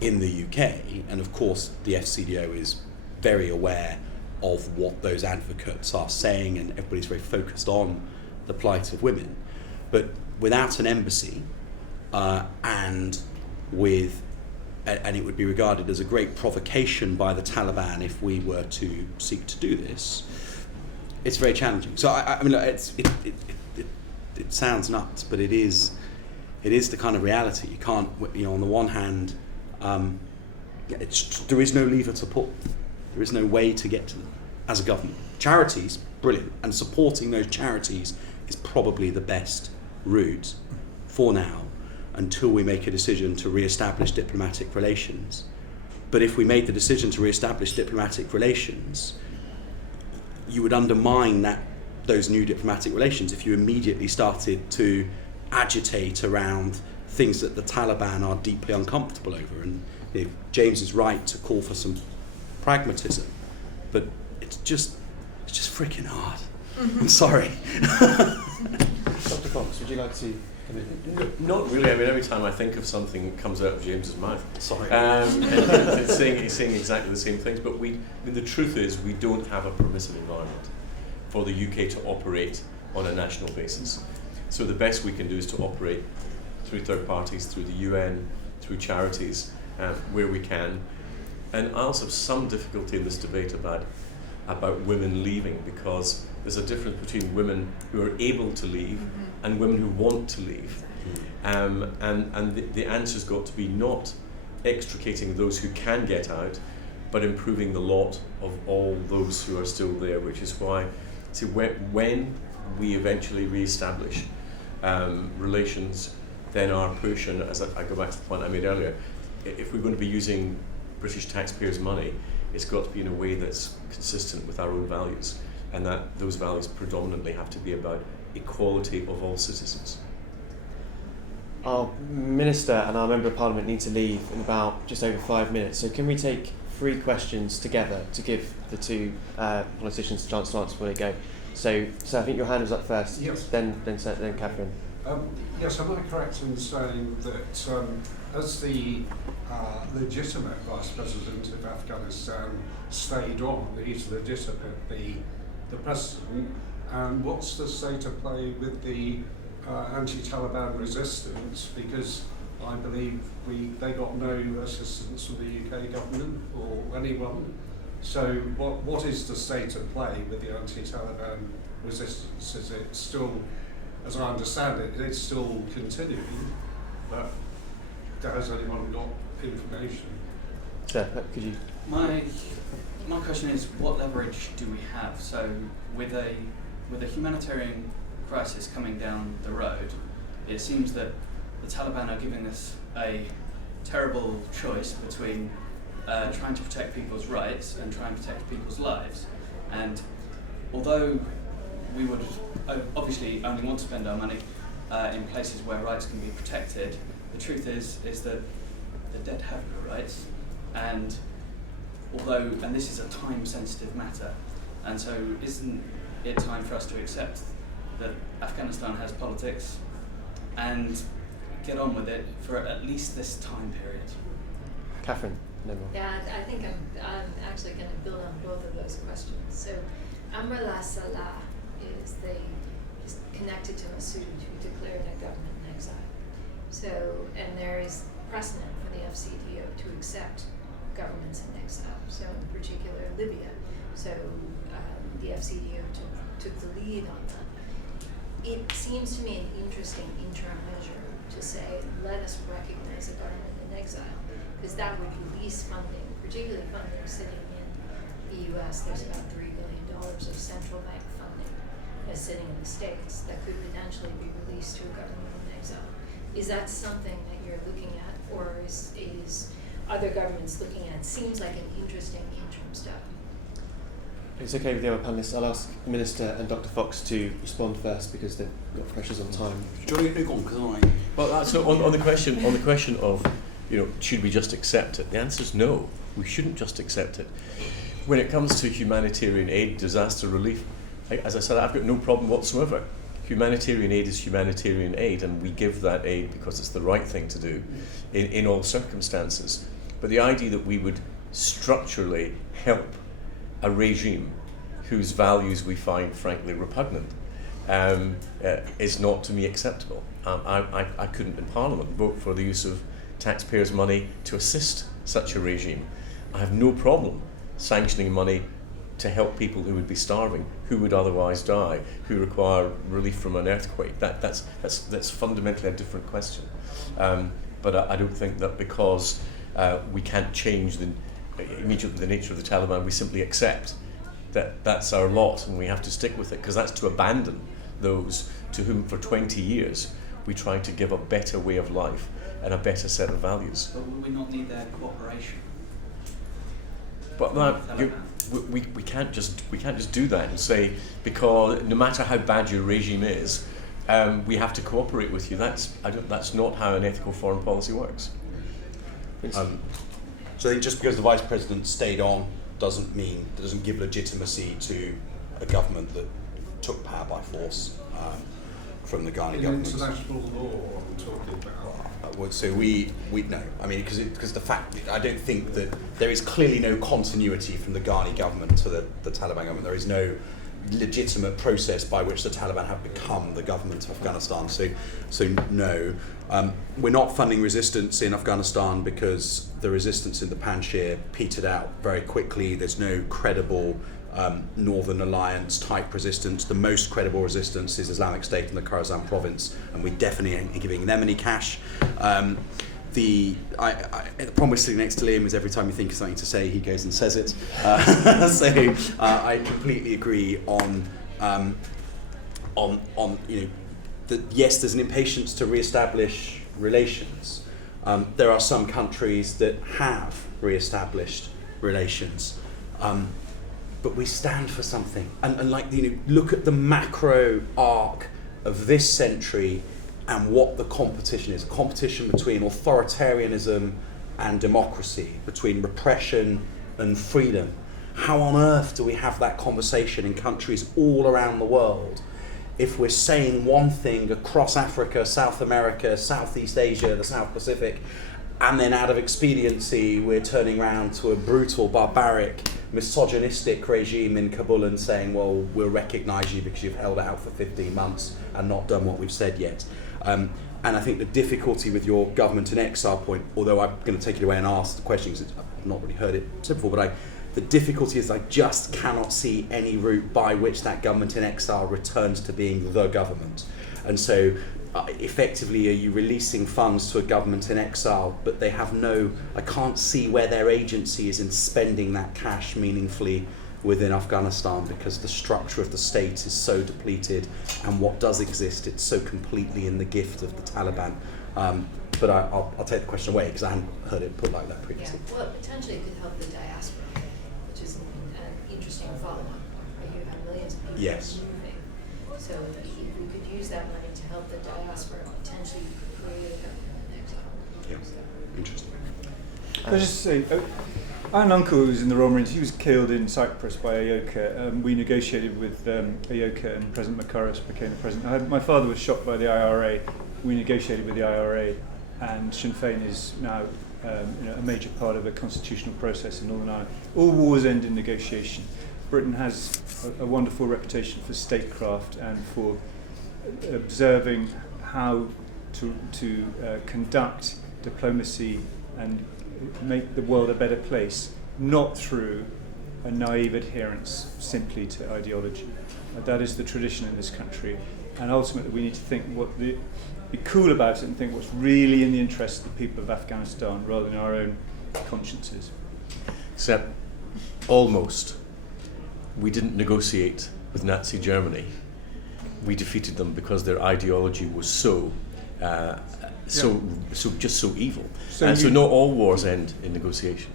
in the UK, and of course the FCDO is very aware of what those advocates are saying, and everybody's very focused on the plight of women. But without an embassy and with and it would be regarded as a great provocation by the Taliban if we were to seek to do this. It's very challenging. So I mean, it sounds nuts, but it is the kind of reality. You can't, on the one hand, there is no lever to pull. There is no way to get to them as a government. Charities, brilliant, and supporting those charities is probably the best route for now, until we make a decision to re-establish diplomatic relations. But if we made the decision to re-establish diplomatic relations, you would undermine those new diplomatic relations if you immediately started to agitate around things that the Taliban are deeply uncomfortable over. And James is right to call for some pragmatism, but it's just freaking hard. I'm sorry. Dr. Fox, would you like to? Not really. I mean, every time I think of something, it comes out of James's mouth. Sorry. And it's saying exactly the same things. But the truth is, we don't have a permissive environment for the UK to operate on a national basis. So the best we can do is to operate through third parties, through the UN, through charities, where we can. And I also have some difficulty in this debate about women leaving, because there's a difference between women who are able to leave and women who want to leave. And the answer's got to be not extricating those who can get out, but improving the lot of all those who are still there, which is why, when we eventually re-establish relations, then our push, and as I go back to the point I made earlier, if we're going to be using British taxpayers' money, it's got to be in a way that's consistent with our own values, and that those values predominantly have to be about equality of all citizens. Our Minister and our Member of Parliament need to leave in about just over 5 minutes, so can we take 3 questions together to give the two politicians a chance to answer before they go? So I think your hand was up first. Yes. Then Catherine. Yes, am I correct in saying that as the legitimate Vice President of Afghanistan stayed on, he's legitimate, the President, and what's the state of play with the anti-Taliban resistance? Because I believe they got no assistance from the UK government or anyone. So what is the state of play with the anti-Taliban resistance? Is it still, as I understand it, it's still continuing, but has anyone got information? Sir, could you? My question is, what leverage do we have? So with a humanitarian crisis coming down the road, it seems that the Taliban are giving us a terrible choice between trying to protect people's rights and trying to protect people's lives. And although we would obviously only want to spend our money in places where rights can be protected, the truth is that the dead have no rights, and this is a time-sensitive matter, and so isn't it time for us to accept that Afghanistan has politics and get on with it for at least this time period? Catherine, no more. Yeah, I think I'm actually going to build on both of those questions. So, Amrullah Salah is connected to Massoud, who declared a government in exile. So, and there is precedent for the FCDO to accept governments in exile. So, in particular, Libya. So, the FCDO took the lead on that. It seems to me an interesting interim measure to say, let us recognize a government in exile, because that would release funding, particularly funding sitting in the US. There's about $3 billion of central bank funding that's sitting in the States that could potentially be released to a government in exile. Is that something that you're looking at, or is other governments looking at? It seems like an interesting interim step. If it's okay with the other panellists, I'll ask the Minister and Dr. Fox to respond first because they've got pressures on time. Well, so on the question of, should we just accept it? The answer is no. We shouldn't just accept it. When it comes to humanitarian aid, disaster relief, as I said, I've got no problem whatsoever. Humanitarian aid is humanitarian aid, and we give that aid because it's the right thing to do in all circumstances. But the idea that we would structurally help a regime whose values we find frankly repugnant is not to me acceptable. I couldn't in Parliament vote for the use of taxpayers' money to assist such a regime. I have no problem sanctioning money to help people who would be starving, who would otherwise die, who require relief from an earthquake. That's fundamentally a different question. But I don't think that because we can't change immediately the nature of the Taliban, we simply accept that that's our lot and we have to stick with it, because that's to abandon those to whom for 20 years we tried to give a better way of life and a better set of values. But will we not need their cooperation? But we can't just do that and say, because no matter how bad your regime is, we have to cooperate with you. That's not how an ethical foreign policy works. So I think just because the Vice President stayed on doesn't give legitimacy to a government that took power by force from the Ghani government. International law I'm talking about. So we no. I mean, because the fact, I don't think that there is clearly no continuity from the Ghani government to the Taliban government. There is no legitimate process by which the Taliban have become the government of Afghanistan. So no. We're not funding resistance in Afghanistan because the resistance in the Panjshir petered out very quickly. There's no credible Northern Alliance type resistance. The most credible resistance is Islamic State in the Khorasan province, and we definitely ain't giving them any cash. The problem with sitting next to Liam is every time you think of something to say, he goes and says it. I completely agree on that. Yes, there's an impatience to re-establish relations. There are some countries that have re-established relations. But we stand for something, and look at the macro arc of this century and what the competition is. Competition between authoritarianism and democracy, between repression and freedom. How on earth do we have that conversation in countries all around the world if we're saying one thing across Africa, South America, Southeast Asia, the South Pacific, and then out of expediency we're turning around to a brutal, barbaric, misogynistic regime in Kabul and saying, well, we'll recognise you because you've held out for 15 months and not done what we've said yet. And I think the difficulty with your government in exile point, although I'm going to take it away and ask the question because I've not really heard it said before, but the difficulty is I just cannot see any route by which that government in exile returns to being the government. And so effectively, are you releasing funds to a government in exile, but they have I can't see where their agency is in spending that cash meaningfully within Afghanistan, because the structure of the state is so depleted, and what does exist, it's so completely in the gift of the Taliban. But I'll take the question away because I hadn't heard it put like that previously. Yeah, well, potentially it could help the diaspora, which is an interesting follow-on point, right? You have millions of people moving. So if we could use that money to help the diaspora, potentially create a government in exile. Yeah, interesting. Can I just say, I had an uncle who was in the Royal Marines. He was killed in Cyprus by Ayoka. We negotiated with Ayoka, and President Makaras became the president. My father was shot by the IRA. We negotiated with the IRA, and Sinn Féin is now a major part of a constitutional process in Northern Ireland. All wars end in negotiation. Britain has a wonderful reputation for statecraft and for observing how to conduct diplomacy and make the world a better place, not through a naive adherence simply to ideology. That is the tradition in this country, and ultimately we need to be cool about it and think what's really in the interest of the people of Afghanistan rather than our own consciences. Except, almost, we didn't negotiate with Nazi Germany. We defeated them because their ideology was so evil. So not all wars end in negotiation.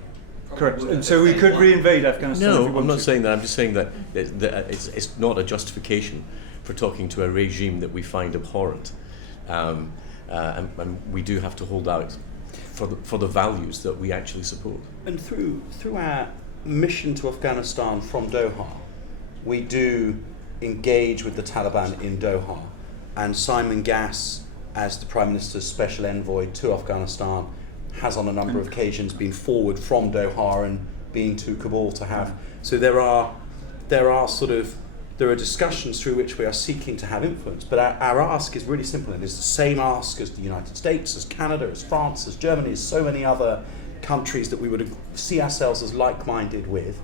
Correct. And so we could reinvade Afghanistan. No, I'm not saying that. I'm just saying that it's not a justification for talking to a regime that we find abhorrent. And we do have to hold out for the values that we actually support. And through our mission to Afghanistan from Doha, we do engage with the Taliban in Doha, and Simon Gass, as the Prime Minister's special envoy to Afghanistan, has on a number of occasions been forward from Doha and been to Kabul to have. So there are sort of There are discussions through which we are seeking to have influence, but our ask is really simple, and it's the same ask as the United States, as Canada, as France, as Germany, as so many other countries that we would see ourselves as like-minded with.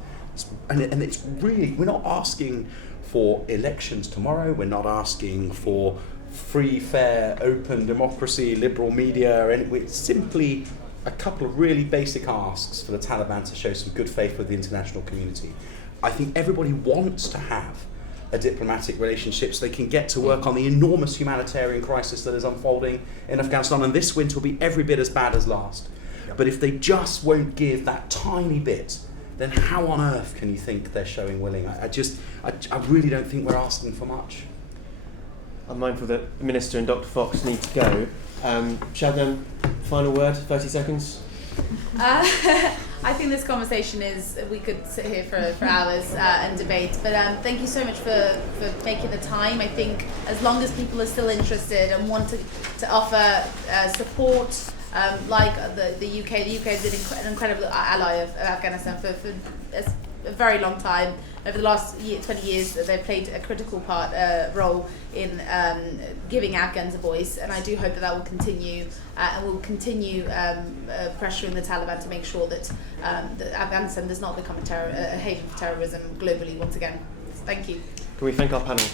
And it's really, we're not asking for elections tomorrow, we're not asking for free, fair, open democracy, liberal media, it's simply a couple of really basic asks for the Taliban to show some good faith with the international community. I think everybody wants to have a diplomatic relationship so they can get to work on the enormous humanitarian crisis that is unfolding in Afghanistan, and this winter will be every bit as bad as last. Yep. But if they just won't give that tiny bit, then how on earth can you think they're showing willing? I really don't think we're asking for much. I'm mindful that the Minister and Dr. Fox need to go. Shabnam, final word, 30 seconds. I think this conversation we could sit here for hours and debate, but thank you so much for making the time. I think as long as people are still interested and want to offer support, like the UK has been an incredible ally of Afghanistan for a very long time. Over the last 20 years, they've played a critical role in giving Afghans a voice, and I do hope that will continue, and will continue pressuring the Taliban to make sure that Afghanistan does not become a haven for terrorism globally once again. Thank you. Can we thank our panel?